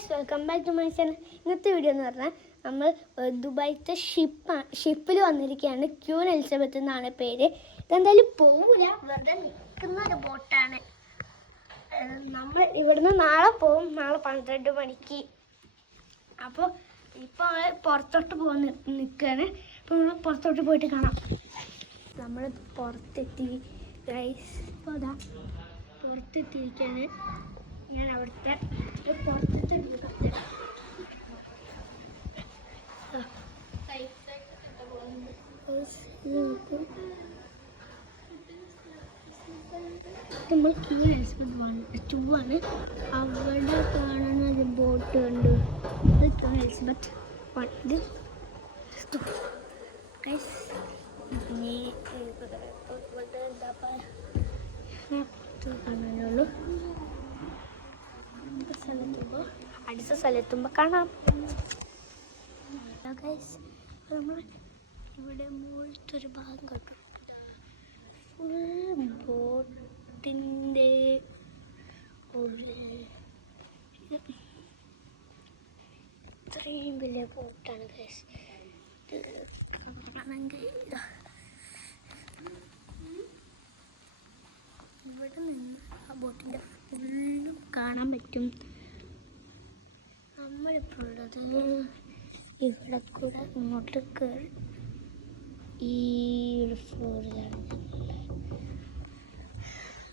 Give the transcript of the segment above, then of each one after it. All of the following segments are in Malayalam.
Guys, welcome back to my channel. ഇന്നത്തെ വീഡിയോ എന്ന് പറഞ്ഞാൽ നമ്മൾ ദുബായിത്തെ ഷിപ്പിൽ വന്നിരിക്കുകയാണ്. ക്യൂൻ എലിസബത്ത് എന്നാണ് പേര്. ഇതെന്തായാലും പോവില്ല, വെറുതെ നിൽക്കുന്ന ഒരു ബോട്ടാണ്. നമ്മൾ ഇവിടുന്ന് നാളെ പോവും, നാളെ 12 മണിക്ക്. അപ്പോൾ ഇപ്പോൾ പുറത്തോട്ട് പോകാൻ നിൽക്കുകയാണ്. അപ്പോൾ നമ്മൾ പുറത്തോട്ട് പോയിട്ട് കാണാം. നമ്മൾ പുറത്തെത്തി ഗൈസ്. ഇപ്പോൾ അതാ പുറത്തെത്തിയിരിക്കുകയാണ്. ഞാൻ അവിടുത്തെ പുറത്തത്തെ നമ്മൾ ക്യൂൻ എലിസബത്ത് 2 ആണ്. അവിടെ കാണുന്ന ബോട്ട് കണ്ടു. അത് ക്യൂൻ എലിസബത്ത് 1. ഇത് പിന്നെ കാണാനുള്ളൂ. അടുത്ത സ്ഥലത്തുമ്പോൾ കാണാം. നമ്മൾ ഇവിടെ മുകളിലത്തെ ഒരു ഭാഗം കണ്ടു. ഫുൾ ബോട്ടിൻ്റെ ഉള്ളിൽ ഇത്രയും വലിയ ബോട്ടാണ് ഗൈസ്. കാണണമെങ്കിൽ ഇവിടെ നിന്ന് ആ ബോട്ടിൻ്റെ ഫുള്ളും കാണാൻ പറ്റും. നമ്മളിപ്പോൾ ഉള്ളത് ഇവിടെ കൂടെ ഇങ്ങോട്ട് കയറി ഈ ഒരു ഫ്ലോറിലാണ്.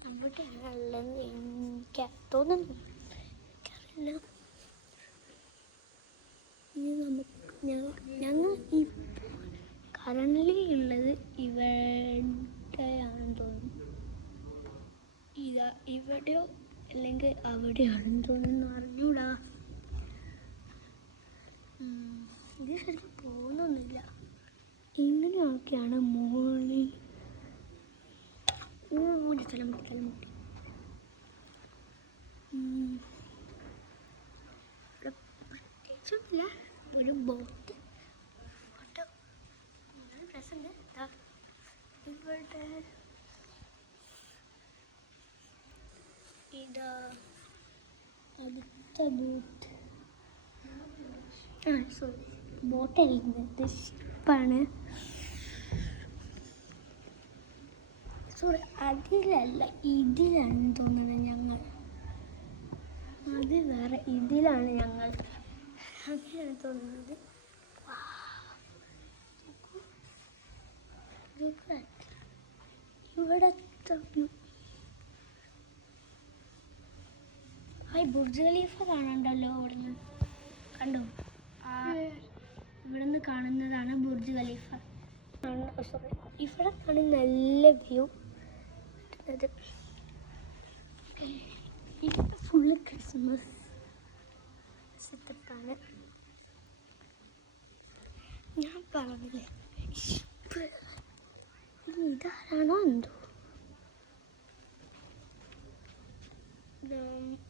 അവിടെ ഉള്ളതെന്ന് എനിക്ക് തോന്നുന്നു, എനിക്കറിയില്ല. ഇനി ഞങ്ങൾ ഇപ്പോൾ കറണ്ട്ലി ഉള്ളത് ഇവിടെയാണെന്ന് തോന്നുന്നു. ഇവിടെയോ അല്ലെങ്കിൽ അവിടെയാണെന്ന് തോന്നുന്നു, അറിഞ്ഞൂടാ. ഇത് ശരിക്കും പോകുന്നൊന്നുമില്ല. ഇങ്ങനെയൊക്കെയാണ് മോളിൽ സ്ഥലം മുട്ടി. പ്രത്യേകിച്ചൊന്നുമില്ല, ഒരു ബോട്ട് രസമുണ്ട്. ഇവിടെ ഇതാ അടുത്ത ബോട്ട്. സോറി, ബോട്ടല്ല, ഷിപ്പാണ്. സോറി, അതിലല്ല, ഇതിലാണ് തോന്നുന്നത് ഞങ്ങൾ. അത് വേറെ, ഇതിലാണ് ഞങ്ങൾ. അതിലാണ് തോന്നുന്നത്. ഇവിടത്തെ ബുർജ് ഖലീഫ കാണണ്ടല്ലോ. ഇവിടുന്ന് കണ്ടോ? ഇവിടുന്ന് കാണുന്നതാണ് ബുർജ് ഖലീഫ. സോറി, ഇവിടെ കാണുന്ന നല്ല വ്യൂ. ഇവിടെ ഫുള്ള് ക്രിസ്മസ് സെറ്റപ്പാണ്. ഞാൻ പറഞ്ഞില്ലേ, ഇതാരാണോ എന്തോ.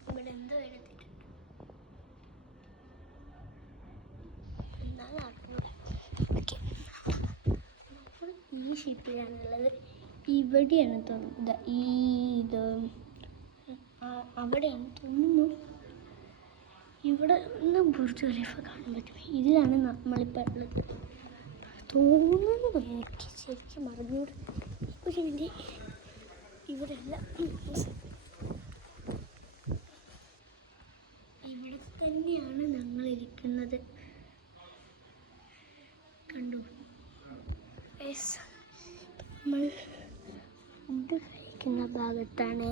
ഇവിടെ എന്തോ എഴുതിയിട്ടുണ്ട്. ഈ ഷിപ്പിലാണുള്ളത്. ഇവിടെയാണ് തോന്നുന്നത്, ഇത് അവിടെയാണ് തോന്നുന്നു. ഇവിടെ നിന്ന് ബുർജ് ഖലീഫ കാണാൻ പറ്റും. ഇതിലാണ് നമ്മളിപ്പോൾ ഉള്ളത് തോന്നുന്നു. എനിക്ക് ശരിക്കും മറന്നൂടെ. ഒരു മിനിറ്റ്, ഇവിടെ അല്ല, ഇവിടെ തന്നെയാണ് ഞങ്ങളിരിക്കുന്നത്. കണ്ടു, നമ്മൾ ഫുഡ് കഴിക്കുന്ന ഭാഗത്താണ്.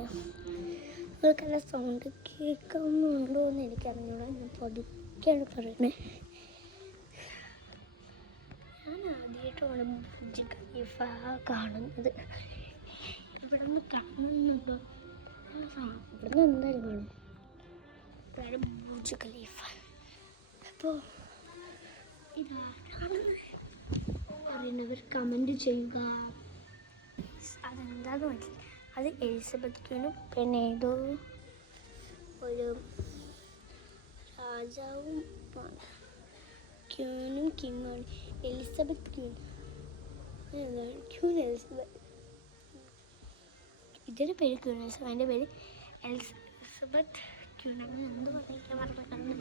അവർക്കെല്ലാം സൗണ്ട് കേൾക്കുന്നുണ്ടോ എന്ന് എനിക്കറിഞ്ഞൂടാ. ഞാൻ പതുക്കെയാണ് പറയുന്നത്. ഞാൻ ആദ്യമായിട്ടാണ് ബുർജ് ഖലീഫ കാണുന്നത്. ഇവിടെ നിന്ന് കാണുന്നുണ്ടോ? ഇവിടെ നിന്ന് എന്തായാലും കാണും. ഇതാണ് ബുർജ് ഖലീഫ. അപ്പോൾ ഇതാണ് അറിയുന്നവർ കമൻറ്റ് ചെയ്യുക. അതെന്താന്ന് മനസ്സിലായി. അത് എലിസബത്ത് ക്യൂനും പിന്നെ ഏതോ ഒരു രാജാവും ക്യൂനും കിങ്ങാണ്. Elizabeth queen, queen Elizabeth. ഇതിൻ്റെ പേര് ക്യൂൻ എലിസബത്ത്, എൻ്റെ പേര് എലിസബത്ത് ക്യൂൻ. അങ്ങനെ എന്ത് പറഞ്ഞിരിക്കാൻ പറഞ്ഞിട്ടുണ്ട്.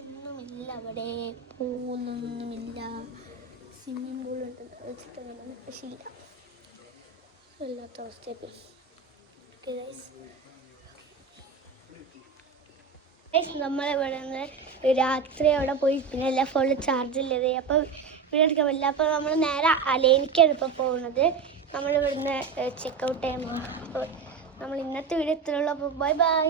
ഒന്നുമില്ല അവിടെ, പൂവൊന്നുമില്ല. സ്വിമ്മിംഗ് പൂൾ ഉണ്ട് വെച്ചിട്ട്, പക്ഷെ ഇല്ല, വല്ലാത്ത അവസ്ഥയൊക്കെ. നമ്മളിവിടെ നിന്ന് രാത്രി അവിടെ പോയി, പിന്നെ എല്ലാ ഫോണിൽ ചാർജ് ഇല്ലത്, അപ്പോൾ വീഡിയോ എടുക്കാൻ പറ്റില്ല. അപ്പോൾ നമ്മൾ നേരെ അലേനിക്കാണ് ഇപ്പോൾ പോകുന്നത്. നമ്മളിവിടുന്ന് ചെക്കൗട്ട് ചെയ്യാൻ പോകും. അപ്പോൾ നമ്മൾ ഇന്നത്തെ വീഡിയോ ഇത്രയുള്ളൂ. അപ്പോൾ ബൈ ബൈ.